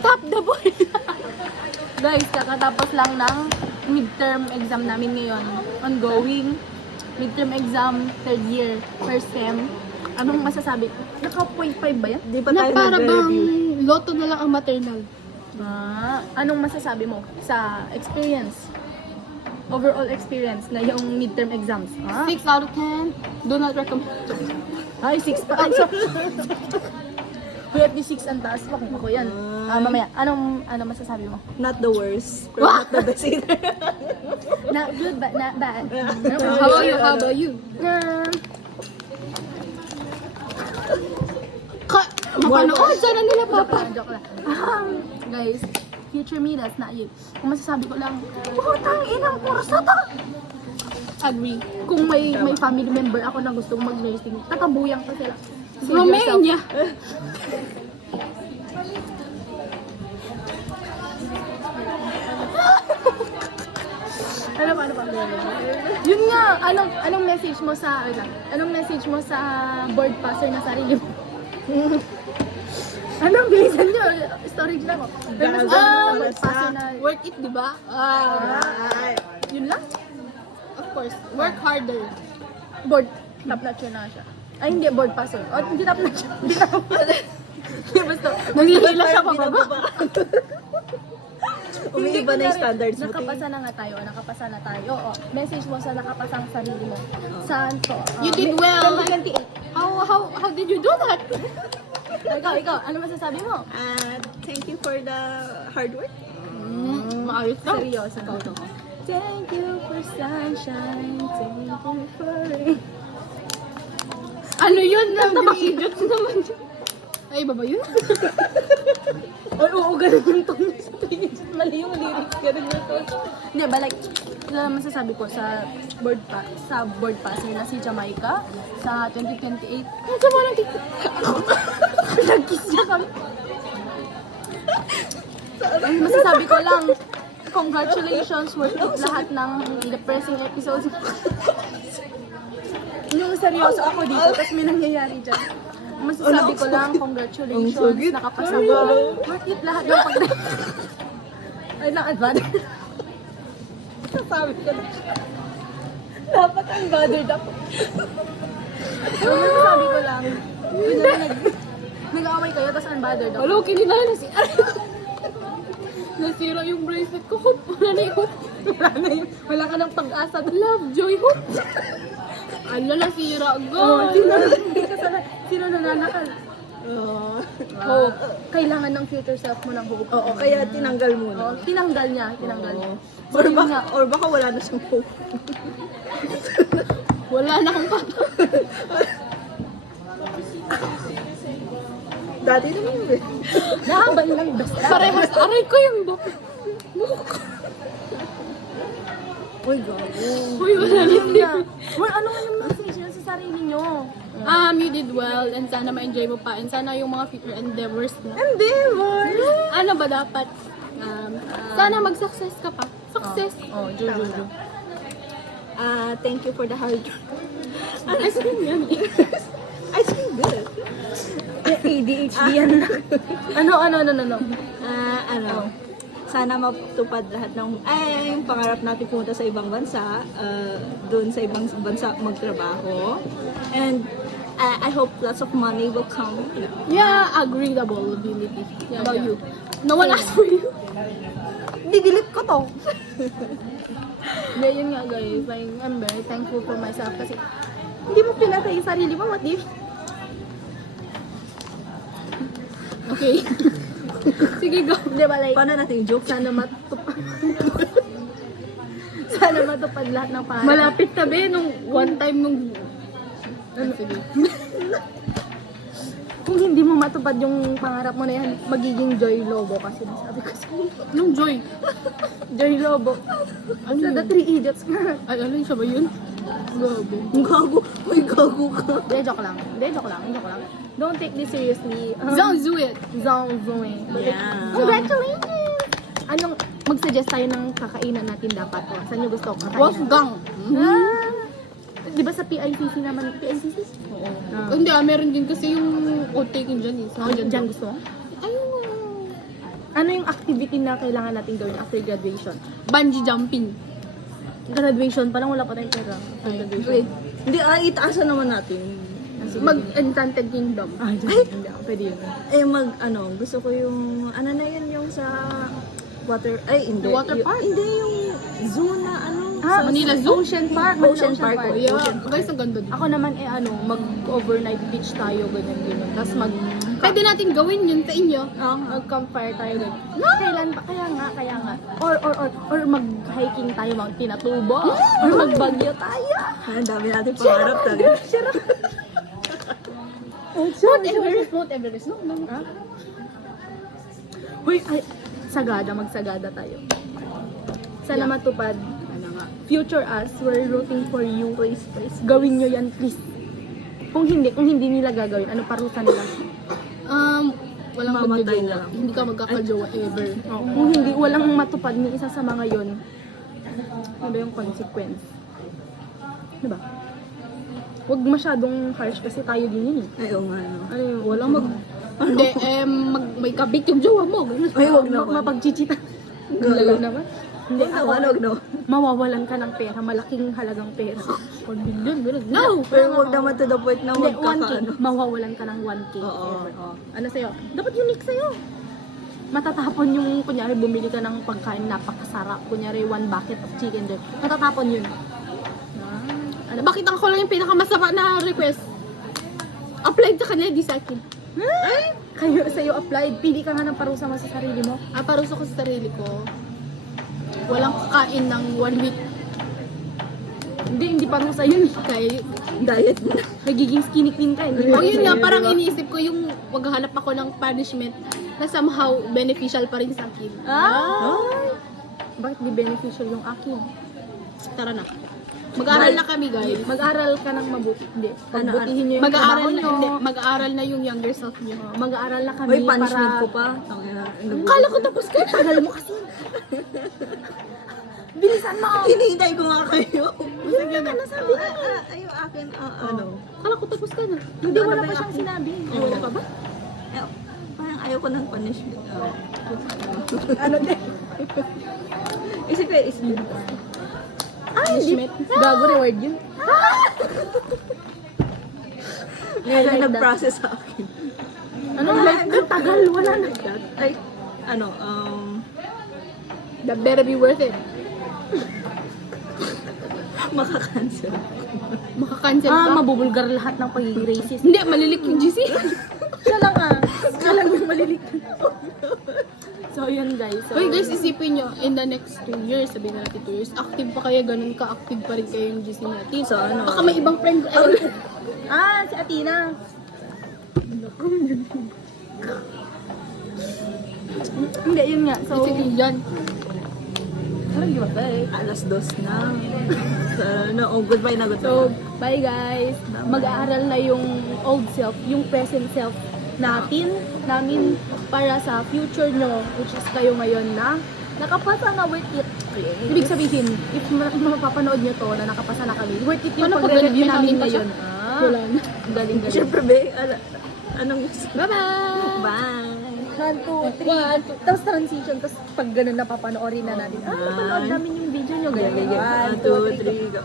Top the boy! Guys, kakatapos lang ng midterm exam namin ngayon. Ongoing. Midterm exam, third year, first sem. Anong masasabi? Naka 0.5 ba yan? Di ba Na tayo para bang nagre-review? loto na lang ang maternal. Anong masasabi mo sa experience? Overall experience na yung midterm exams. 6 out of 10. Do not recommend. Ay, 6 pa. Ay, so, at the 6 ang taas pa kung ako yan. Mamaya, anong masasabi mo? Not the worst, pero not the best either. Not good, but not bad. How about you? How about you? Mapanood sana nila, Papa. Joke lang. Guys, future me, that's not you. Kung masasabi ko lang, putang inang kurso to! Agree. Kung may family member ako na gustong mag-nursing, tatabuyang ko sila. Save yourself. Romania. Ano pa? Yun nga, anong message mo sa, board passer na sarili mo? Anong bilisan nyo? Storage lang ako. Pero mas board passer na, Work it, di ba? Ay, yun lang? Of course. Work harder. Board, top notch yun na siya. Ay, hindi, board passer. O, hindi top notch. Hindi top notch. Hindi, basta. Nangihila siya pababa. umiiba na yung standards mo. Nakapasa na nga tayo. Nakapasa na tayo. O, message mo sa nakapasang sarili mo. Saan to? You did well. 2028. How did you do that? Ikaw, ano masasabi mo? Thank you for the hard work. Maayos ka. Seryoso ko. Thank you for sunshine. Thank you for rain. Ano yun? Idiot naman yun. Ay, baba yun? Ay, oo, ganun yung tone sa tingin. Mali yung lyrics, ganun yung tone. Hindi ba, like, masasabi ko sa board passing na si Jamaica sa 2028. Ang sama lang dito. Nag-kiss niya kami. Ay, masasabi ko lang, congratulations, worth it lahat ng depressing episodes. Yung seryoso ako dito, tapos may nangyayari dyan. Masasabi ko lang, congratulations, nakapasa mo. Worth it lahat ng pag... Ay, na-advance. Sabi ko na. Dapat unbothered ako. Pero masasabi ko lang, yun na nag-away kayo, tapos unbothered ako. Hello, kinina na si... Nasira yung bracelet ko. Wala na yung... Wala ka ng pag-asa. Love, joy, hope. Ano nasira, Oh, God. sino nananakal? Hope. Kailangan ng future self mo ng hope. Oo, kaya tinanggal mo na. Oh, tinanggal niya. So, Or yun baka, nga. or baka wala na siyang hope. Wala na akong papa. Dati naman yun eh. Nahabal lang basta. Parehas, aray ko yung buhok. Uy, gago. Uy, wala na Yun nga. Well, ano nga yung message niyo sa sarili niyo? You did well and sana ma-enjoy mo pa and sana yung mga future endeavors mo. Endeavor! Ano ba dapat? Sana mag-success ka pa. Success. Oh, Jojo. Thank you for the hard work. Ice cream yan. Ice cream good. ADHD yan. Ano? Sana matupad lahat ng, yung pangarap natin pumunta sa ibang bansa, doon sa ibang bansa magtrabaho. And I hope lots of money will come. Yeah, agreeable ability. How about you? No one asked for you. Didelete ko to. Hindi, yun nga guys. Like, I'm very thankful for myself kasi hindi mo pinatay yung sarili mo. What if? Okay. Sige, go. Di ba like, Paano natin yung joke? sana matupad. Sana matupad lahat ng pangarap. Malapit na be nung one time nung... Ano, sige. Kung hindi mo matupad yung pangarap mo na yan, magiging Joy Lobo kasi nasabi ko sa'yo. Nung Joy. Joy Lobo. Ano Sa yun? The Three Idiots nga. Ay, ano yun siya ba yun? Gago. Gago. Uy, gago ka. Hindi, joke lang. Don't take this seriously. Zong Zuit. Zong Zoe. Yeah. Congratulations! Anong, mag-suggest tayo ng kakainan natin dapat. O, saan nyo gusto kakain? Wolfgang. Di ba sa PICC naman? PICC? Oo. Hindi, meron din kasi yung outtaking dyan eh. Saka Diyan gusto mo? Ayun. Ano yung activity na kailangan natin gawin after graduation? Bungee jumping. Graduation, parang wala pa tayong pera. After graduation. Wait. Hindi, itaasan naman natin. Mag-Enchanted Kingdom. Ay, hindi ako pwede yun. Gusto ko yung, na yun, yung sa water, hindi. The water park? Hindi, yung zoo na, Manila Zoo? Ocean Park. Ocean Manila Park. Oh, yeah. Guys, ang ganda din. Ako naman mag-overnight beach tayo, ganyan. Tapos Pwede natin gawin yun sa inyo. mag-campfire tayo, ganyan. Kailan pa? Kaya nga. Or mag-hiking tayo, Pinatubo. Or mag-Bagyo tayo. Ang dami natin pangarap talaga. Mount Everest, no? Ha? Huy, magsagada tayo. Sana matupad. Ano nga. Future us, we're rooting for you. Please. Gawin nyo yan, please. Kung hindi nila gagawin, ano parusa nila? Walang Mamatay magjojowa. na lang. Hindi ka magkakajowa ever. Kung walang matupad ni isa sa mga yon, ano ba yung consequence? Diba? Huwag masyadong harsh kasi tayo din yun eh. Ay, oo nga, no. Ano yun? Walang Hindi, may kabit yung jowa mo. Ay, huwag naman. Mapagchichita. Lalaw naman. Hindi, Huwag naman. mawawalan ka ng pera, malaking halagang pera. 1 billion, billion. No! Pero huwag naman to the point na Hindi, 1K. magkakaano. Mawawalan ka ng 1K. Oo. Ano sa'yo? Dapat unique sa'yo. Matatapon yung, kunyari, bumili ka ng pagkain napakasarap. Kunyari, 1 bucket of chicken doon. Matatapon yun. Ano, bakit ako lang yung pinakamasama na request? Applied sa kanya, di sa akin. Kayo sa'yo applied. Pili ka nga ng parusa mo sa sarili mo. Parusa ko sa sarili ko. Walang kakain ng 1 week. Hindi parusa yun. Kaya, Diet na. Nagiging skinny queen ka. Hindi o parusa yun nga, yun. parang iniisip ko yung maghahanap ako ng punishment na somehow beneficial pa rin sa akin. Bakit di beneficial yung akin? Tara na. Mag-aaral na kami, guys. Mag-aral ka ng mabuti. Hindi. Pagbutihin nyo yung Mag-aaral trabaho na, nyo. hindi, mag-aaral na yung younger self niyo. Mag-aaral na kami Uy, punishment para... ko pa. Tangina. Kala ko tapos ka. Tagal mo kasi. Bilisan mo! Hinihintay ko nga kayo. Sige na, nasabi na. Ay, yung akin, Kala ko tapos ka na. Hindi, Ano wala ba pa yung siyang akin? sinabi. Wala pa ba? Parang ayaw ko ng punishment. Ano din? Isip ko, isip. Hindi. Gago reward yun. Ngayon lang like that. nag-process sa akin. Ano? Like, tagal. Wala na. Ay, That better be worth it. makakancel. Makakancel ka. Mabubulgar lahat ng pagiging racist. Hindi, malilik yung GC. Siya lang Siya lang yung malilik. So, yun guys. So, Uy guys, isipin nyo, in the next 2 years, sabihin natin 2 years, active pa kaya ganun ka-active pa rin kayo yung GC natin. So, ano? Baka may ibang friend. si Athena. Hindi, yun nga. So, Basically yan. parang di ba ba eh? 2:00 na. So, goodbye na, So, goodbye. bye guys. Mag-aaral na yung old self, yung present self namin para sa future nyo, which is kayo ngayon na nakapasa na worth it. Ibig sabihin, if mapapanood nyo to na nakapasa na kami, worth it yung Paano pag pagre-review ganun, namin may ngayon. Wala na. Galing. Siyempre, be, anong gusto? Bye-bye! Bye! 1, 2, 3. Tapos transition. Tapos pag ganun na papanoorin na natin. Napanood namin yung video nyo. Ganyan. 1, 2, 3, go.